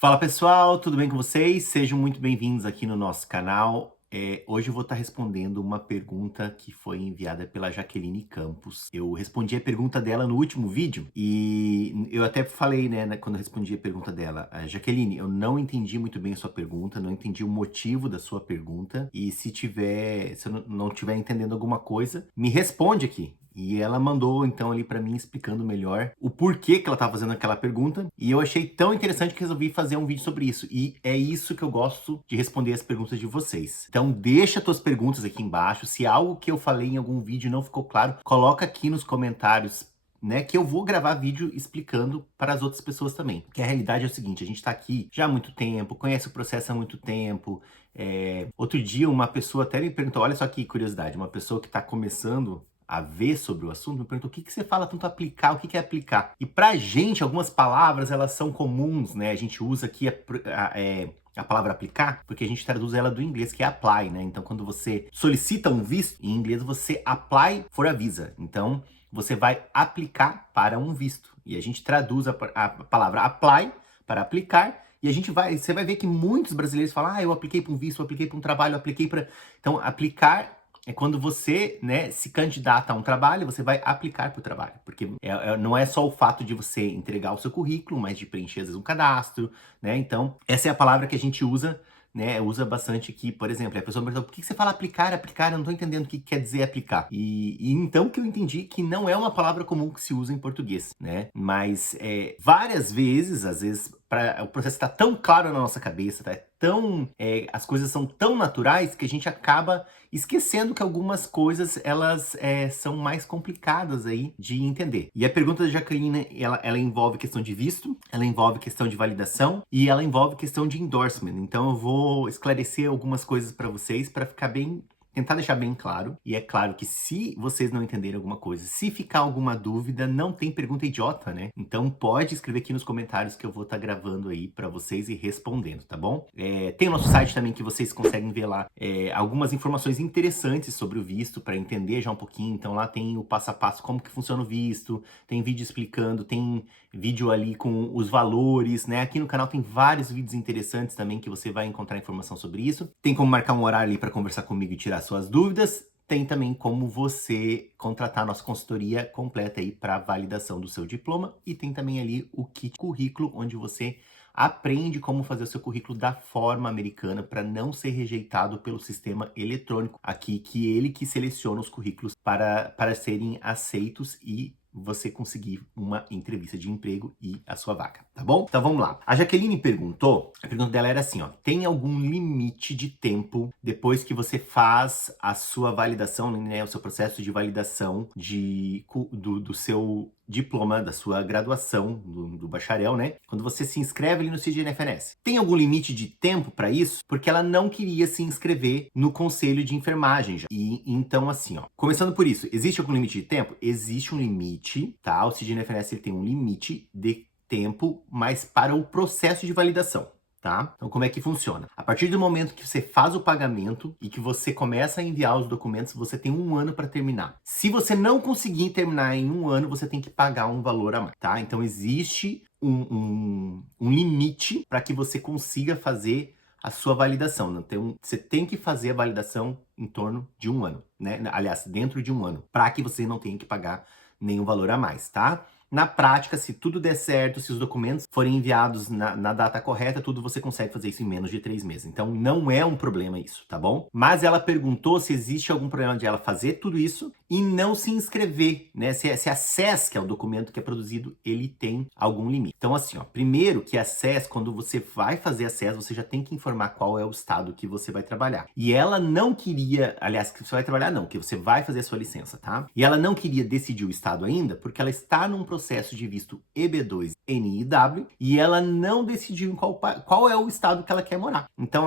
Fala pessoal, tudo bem com vocês? Sejam muito bem-vindos aqui no nosso canal. Hoje eu vou estar respondendo uma pergunta que foi enviada pela Jaqueline Campos. Eu respondi a pergunta dela no último vídeo e eu até falei, quando eu respondi a pergunta dela, Jaqueline, eu não entendi muito bem a sua pergunta, não entendi o motivo da sua pergunta e se eu não estiver entendendo alguma coisa, me responde aqui. E ela mandou, então, ali pra mim, explicando melhor o porquê que ela tava fazendo aquela pergunta. E eu achei tão interessante que resolvi fazer um vídeo sobre isso. E é isso que eu gosto de responder as perguntas de vocês. Então, deixa tuas perguntas aqui embaixo. Se algo que eu falei em algum vídeo não ficou claro, coloca aqui nos comentários, que eu vou gravar vídeo explicando para as outras pessoas também. Porque a realidade é o seguinte, a gente tá aqui já há muito tempo, conhece o processo há muito tempo. Outro dia uma pessoa até me perguntou, olha só que curiosidade, uma pessoa que tá começando a ver sobre o assunto, me perguntou o que você fala tanto aplicar, o que é aplicar? E pra gente, algumas palavras, elas são comuns, né? A gente usa aqui a palavra aplicar, porque a gente traduz ela do inglês, que é apply, né? Então, quando você solicita um visto, em inglês você apply for a visa. Então, você vai aplicar para um visto. E a gente traduz a palavra apply para aplicar, e você vai ver que muitos brasileiros falam, eu apliquei para um visto, eu apliquei para um trabalho, eu apliquei para... Então, aplicar é quando você, se candidata a um trabalho, você vai aplicar para o trabalho. Porque não é só o fato de você entregar o seu currículo, mas de preencher, às vezes, um cadastro, né? Então, essa é a palavra que a gente usa, usa bastante aqui, por exemplo. A pessoa me pergunta, por que você fala aplicar, aplicar? Eu não estou entendendo o que quer dizer aplicar. E então que eu entendi que não é uma palavra comum que se usa em português, né? Mas várias vezes, às vezes, o processo está tão claro na nossa cabeça, as coisas são tão naturais que a gente acaba esquecendo que algumas coisas elas são mais complicadas aí de entender. E a pergunta da Jaqueline, ela envolve questão de visto, ela envolve questão de validação e ela envolve questão de endorsement. Então eu vou esclarecer algumas coisas para vocês para tentar deixar bem claro. E é claro que se vocês não entenderem alguma coisa, se ficar alguma dúvida, não tem pergunta idiota, né? Então pode escrever aqui nos comentários que eu vou estar gravando aí para vocês e respondendo, tá bom? Tem o nosso site também que vocês conseguem ver lá algumas informações interessantes sobre o visto para entender já um pouquinho. Então lá tem o passo a passo como que funciona o visto, tem vídeo explicando, tem vídeo ali com os valores, né? Aqui no canal tem vários vídeos interessantes também que você vai encontrar informação sobre isso. Tem como marcar um horário ali para conversar comigo e tirar suas dúvidas. Tem também como você contratar a nossa consultoria completa aí para validação do seu diploma. E tem também ali o kit currículo, onde você aprende como fazer o seu currículo da forma americana para não ser rejeitado pelo sistema eletrônico aqui, que ele que seleciona os currículos para serem aceitos e você conseguir uma entrevista de emprego e a sua vaga, tá bom? Então vamos lá. A Jaqueline perguntou, a pergunta dela era assim, tem algum limite de tempo depois que você faz a sua validação, o seu processo de validação do seu diploma, da sua graduação, do bacharel, né? Quando você se inscreve ali no CGNFNS. Tem algum limite de tempo para isso? Porque ela não queria se inscrever no conselho de enfermagem já. E então assim, começando por isso, existe algum limite de tempo? Existe um limite, tá? O CGNFNS ele tem um limite de tempo, mas para o processo de validação. Tá? Então, como é que funciona? A partir do momento que você faz o pagamento e que você começa a enviar os documentos, você tem 1 ano para terminar. Se você não conseguir terminar em 1 ano, você tem que pagar um valor a mais, tá? Então, existe um limite para que você consiga fazer a sua validação. Você tem que fazer a validação em torno de 1 ano, né? Aliás, dentro de 1 ano, para que você não tenha que pagar nenhum valor a mais, tá? Na prática, se tudo der certo, se os documentos forem enviados na data correta, você consegue fazer isso em menos de 3 meses. Então, não é um problema isso, tá bom? Mas ela perguntou se existe algum problema de ela fazer tudo isso e não se inscrever, né? Se a SES, que é o documento que é produzido, ele tem algum limite. Então, assim, primeiro que a SES, quando você vai fazer a SES, você já tem que informar qual é o estado que você vai trabalhar. E ela não queria, aliás, que você vai trabalhar não, que você vai fazer a sua licença, tá? E ela não queria decidir o estado ainda, porque ela está num processo de visto EB2 NIW e ela não decidiu em qual é o estado que ela quer morar. Então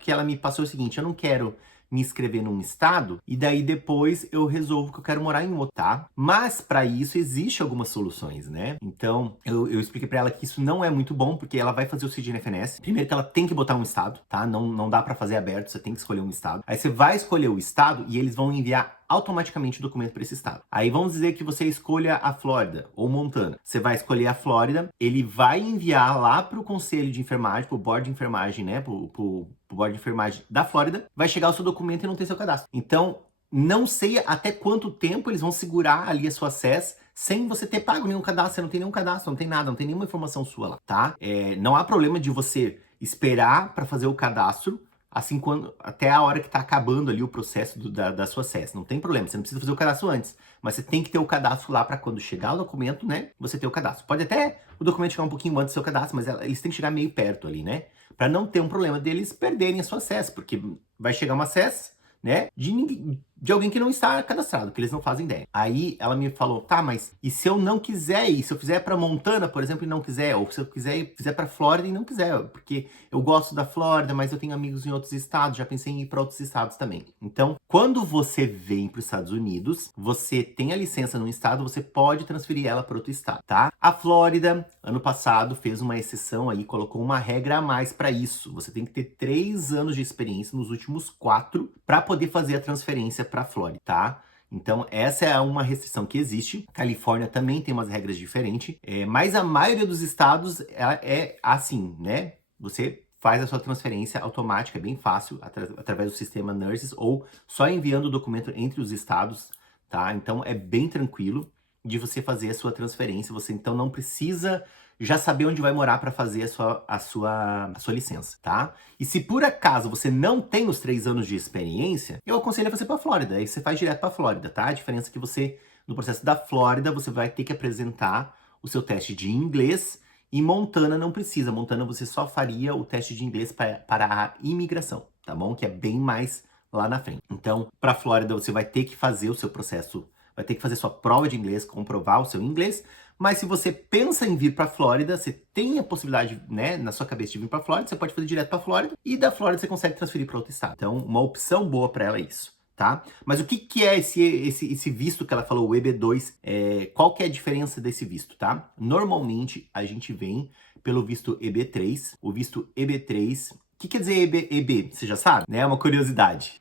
que ela me passou o seguinte, eu não quero me inscrever num estado e daí depois eu resolvo que eu quero morar em outro, tá? Mas para isso existe algumas soluções, né? Então eu expliquei para ela que isso não é muito bom porque ela vai fazer o CGNFNS. Primeiro que ela tem que botar um estado, tá? Não dá para fazer aberto, você tem que escolher um estado. Aí você vai escolher o estado e eles vão enviar automaticamente o documento para esse estado. Aí vamos dizer que você escolha a Flórida ou Montana. Você vai escolher a Flórida, ele vai enviar lá para o conselho de enfermagem, para o board de enfermagem, né? Para o board de enfermagem da Flórida, vai chegar o seu documento e não tem seu cadastro. Então, não sei até quanto tempo eles vão segurar ali a sua SES sem você ter pago nenhum cadastro. Você não tem nenhum cadastro, não tem nada, não tem nenhuma informação sua lá, tá? Não há problema de você esperar para fazer o cadastro, assim, até a hora que tá acabando ali o processo da sua SES. Não tem problema, você não precisa fazer o cadastro antes, mas você tem que ter o cadastro lá para quando chegar o documento, né, você ter o cadastro. Pode até o documento chegar um pouquinho antes do seu cadastro, mas eles têm que chegar meio perto ali, né, para não ter um problema deles perderem a sua SES, porque vai chegar uma SES, né, de alguém que não está cadastrado, que eles não fazem ideia. Aí ela me falou, tá, mas e se eu não quiser ir? Se eu fizer para Montana, por exemplo, e não quiser? Ou se eu fizer para Flórida e não quiser? Porque eu gosto da Flórida, mas eu tenho amigos em outros estados, já pensei em ir para outros estados também. Então, quando você vem para os Estados Unidos, você tem a licença num estado, você pode transferir ela para outro estado, tá? A Flórida, ano passado, fez uma exceção aí, colocou uma regra a mais para isso. Você tem que ter 3 anos de experiência nos últimos 4 para poder fazer a transferência para a Flórida, tá? Então, essa é uma restrição que existe. Califórnia também tem umas regras diferentes, mas a maioria dos estados é assim, né? Você faz a sua transferência automática, é bem fácil, através do sistema Nurses, ou só enviando o documento entre os estados, tá? Então, é bem tranquilo de você fazer a sua transferência. Você, então, não precisa já saber onde vai morar para fazer a sua licença, tá? E se por acaso você não tem os 3 anos de experiência, eu aconselho você para Flórida. Aí você faz direto para Flórida, tá? A diferença é que você, no processo da Flórida, você vai ter que apresentar o seu teste de inglês, e Montana não precisa. Montana você só faria o teste de inglês para a imigração, tá bom? Que é bem mais lá na frente. Então, para Flórida você vai ter que fazer o seu processo, vai ter que fazer sua prova de inglês, comprovar o seu inglês. Mas se você pensa em vir para Flórida, você tem a possibilidade, né, na sua cabeça de vir para Flórida, você pode fazer direto para Flórida e da Flórida você consegue transferir para outro estado. Então, uma opção boa para ela é isso, tá? Mas o que é esse visto que ela falou, o EB2? Qual que é a diferença desse visto, tá? Normalmente a gente vem pelo visto EB3. O visto EB3, o que quer dizer EB? Você já sabe, né? É uma curiosidade.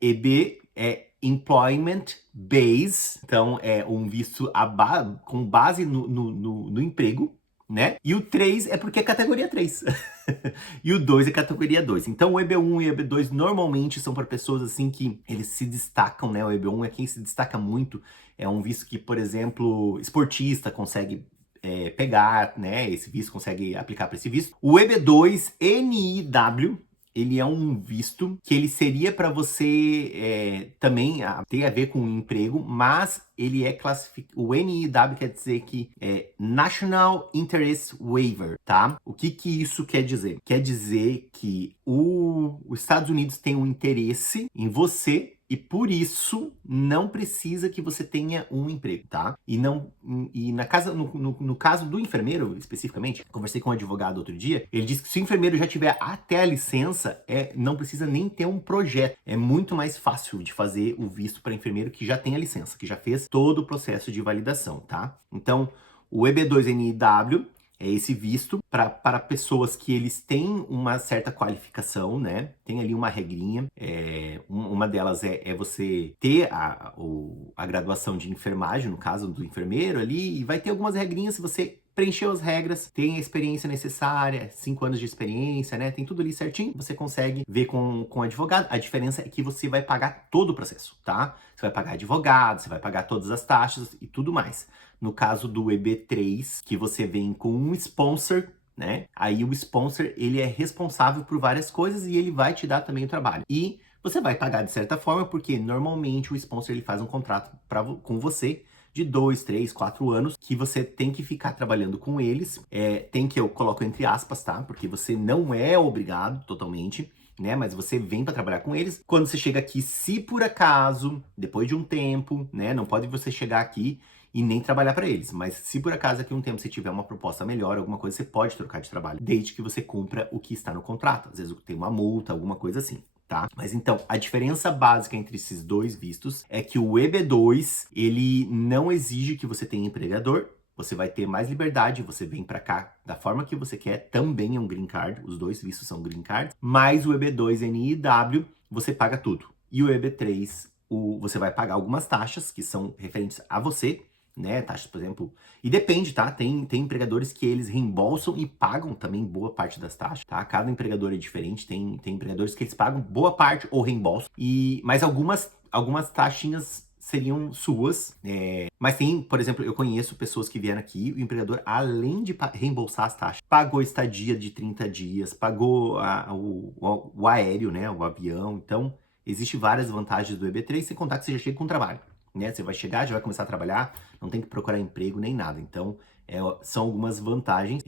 EB é Employment Base, então é um visto com base no emprego, né? E o 3 é porque é categoria 3. E o 2 é categoria 2. Então o EB1 e o EB2 normalmente são para pessoas assim que eles se destacam, né? O EB1 é quem se destaca muito. É um visto que, por exemplo, esportista consegue pegar, né? Esse visto, consegue aplicar para esse visto. O EB2 NIW, ele é um visto que ele seria para você também ter a ver com o emprego, mas ele é classificado. O NIW quer dizer que é National Interest Waiver, tá? O que isso quer dizer? Quer dizer que os Estados Unidos tem um interesse em você e por isso não precisa que você tenha um emprego, tá? No caso do enfermeiro, especificamente, conversei com um advogado outro dia, ele disse que se o enfermeiro já tiver até a licença, não precisa nem ter um projeto. É muito mais fácil de fazer o visto para enfermeiro que já tem a licença, que já fez todo o processo de validação, tá? Então, o EB2NIW é esse visto para pessoas que eles têm uma certa qualificação, né? Tem ali uma regrinha. Uma delas é você ter a graduação de enfermagem, no caso do enfermeiro ali, e vai ter algumas regrinhas se você preencheu as regras, tem a experiência necessária, 5 anos de experiência, né? Tem tudo ali certinho, você consegue ver com o advogado. A diferença é que você vai pagar todo o processo, tá? Você vai pagar advogado, você vai pagar todas as taxas e tudo mais. No caso do EB3, que você vem com um sponsor, né? Aí o sponsor, ele é responsável por várias coisas e ele vai te dar também o trabalho. E você vai pagar de certa forma, porque normalmente o sponsor ele faz um contrato com você de 2, 3, 4 anos, que você tem que ficar trabalhando com eles. Eu coloco entre aspas, tá? Porque você não é obrigado totalmente, né? Mas você vem para trabalhar com eles. Quando você chega aqui, se por acaso, depois de um tempo, né? Não pode você chegar aqui e nem trabalhar para eles. Mas se por acaso daqui a um tempo você tiver uma proposta melhor, alguma coisa, você pode trocar de trabalho, desde que você cumpra o que está no contrato. Às vezes tem uma multa, alguma coisa assim. Tá? Mas então, a diferença básica entre esses dois vistos é que o EB2, ele não exige que você tenha empregador, você vai ter mais liberdade, você vem para cá da forma que você quer, também é um green card, os dois vistos são green card, mas o EB2 NIW, você paga tudo. E o EB3 você vai pagar algumas taxas que são referentes a você, né? Taxas, por exemplo, e depende, tá? Tem empregadores que eles reembolsam e pagam também boa parte das taxas, tá? Cada empregador é diferente, tem empregadores que eles pagam boa parte ou reembolsam, mas algumas taxinhas seriam suas, mas tem, por exemplo, eu conheço pessoas que vieram aqui, o empregador, além de reembolsar as taxas, pagou estadia de 30 dias, pagou o aéreo, né, o avião. Então, existe várias vantagens do EB3, sem contar que você já chega com trabalho, né? Você vai chegar, já vai começar a trabalhar, não tem que procurar emprego nem nada. Então, são algumas vantagens.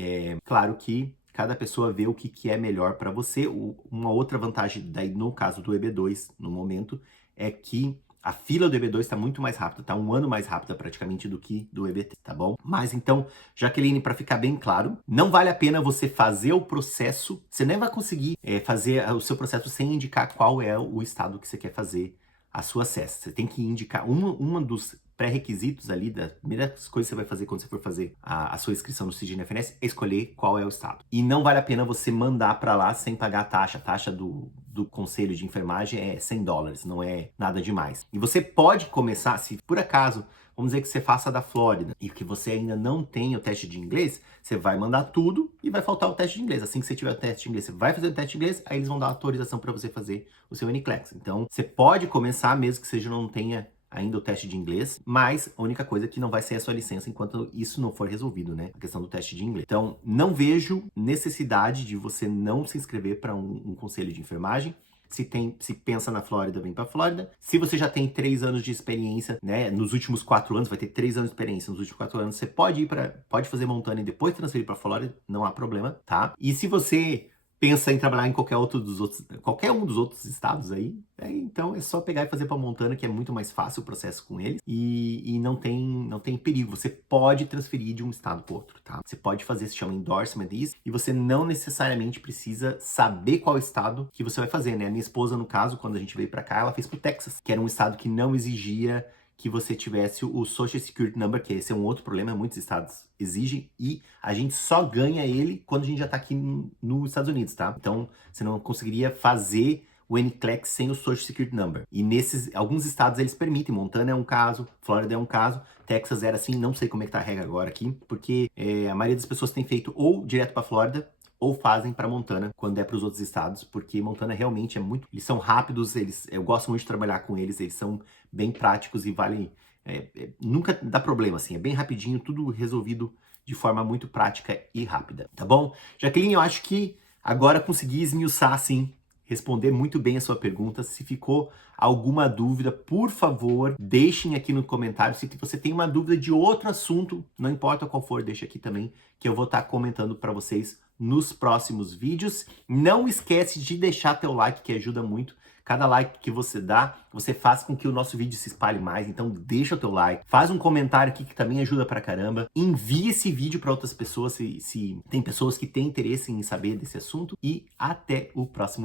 Claro que cada pessoa vê o que é melhor para você. Uma outra vantagem, daí no caso do EB2, no momento, é que a fila do EB2 está muito mais rápida, está um ano mais rápida praticamente do que do EB3, tá bom? Mas então, Jaqueline, para ficar bem claro, não vale a pena você fazer o processo, você nem vai conseguir fazer o seu processo sem indicar qual é o estado que você quer fazer a sua CES. Você tem que indicar uma dos pré-requisitos ali, das primeiras coisas que você vai fazer quando você for fazer a sua inscrição no CIGINE-FNS, é escolher qual é o estado. E não vale a pena você mandar para lá sem pagar a taxa. A taxa do conselho de enfermagem é $100, não é nada demais. E você pode começar, se por acaso, vamos dizer que você faça da Flórida e que você ainda não tem o teste de inglês, você vai mandar tudo e vai faltar o teste de inglês. Assim que você tiver o teste de inglês, você vai fazer o teste de inglês, aí eles vão dar autorização para você fazer o seu NCLEX. Então, você pode começar, mesmo que você não tenha ainda o teste de inglês, mas a única coisa é que não vai ser a sua licença enquanto isso não for resolvido, né? A questão do teste de inglês. Então, não vejo necessidade de você não se inscrever para um conselho de enfermagem. Se pensa na Flórida, vem para Flórida. Se você já tem 3 anos de experiência, né? Nos últimos 4 anos, vai ter 3 anos de experiência. Nos últimos 4 anos, você pode fazer Montana e depois transferir para Flórida, não há problema, tá? E se você pensa em trabalhar em qualquer um dos outros estados aí, então é só pegar e fazer para Montana, que é muito mais fácil o processo com eles e não tem perigo. Você pode transferir de um estado para outro, tá? Você pode fazer, se chama endorsement isso, e você não necessariamente precisa saber qual estado que você vai fazer, né? A minha esposa, no caso, quando a gente veio para cá, ela fez pro Texas, que era um estado que não exigia que você tivesse o Social Security Number, que esse é um outro problema, muitos estados exigem, e a gente só ganha ele quando a gente já tá aqui nos Estados Unidos, tá? Então, você não conseguiria fazer o NCLEX sem o Social Security Number. E alguns estados eles permitem, Montana é um caso, Flórida é um caso, Texas era assim, não sei como é que tá a regra agora aqui, porque a maioria das pessoas tem feito ou direto para Flórida, ou fazem para Montana quando é para os outros estados, porque Montana realmente eles são rápidos, eu gosto muito de trabalhar com eles são bem práticos e valem, nunca dá problema, assim, é bem rapidinho, tudo resolvido de forma muito prática e rápida, tá bom? Jaqueline, eu acho que agora consegui esmiuçar, assim, responder muito bem a sua pergunta. Se ficou alguma dúvida, por favor, deixem aqui no comentário. Se você tem uma dúvida de outro assunto, não importa qual for, deixa aqui também, que eu vou estar comentando para vocês nos próximos vídeos. Não esquece de deixar teu like, que ajuda muito. Cada like que você dá, você faz com que o nosso vídeo se espalhe mais. Então deixa o teu like, faz um comentário aqui que também ajuda pra caramba. Envie esse vídeo para outras pessoas, se tem pessoas que têm interesse em saber desse assunto. E até o próximo vídeo.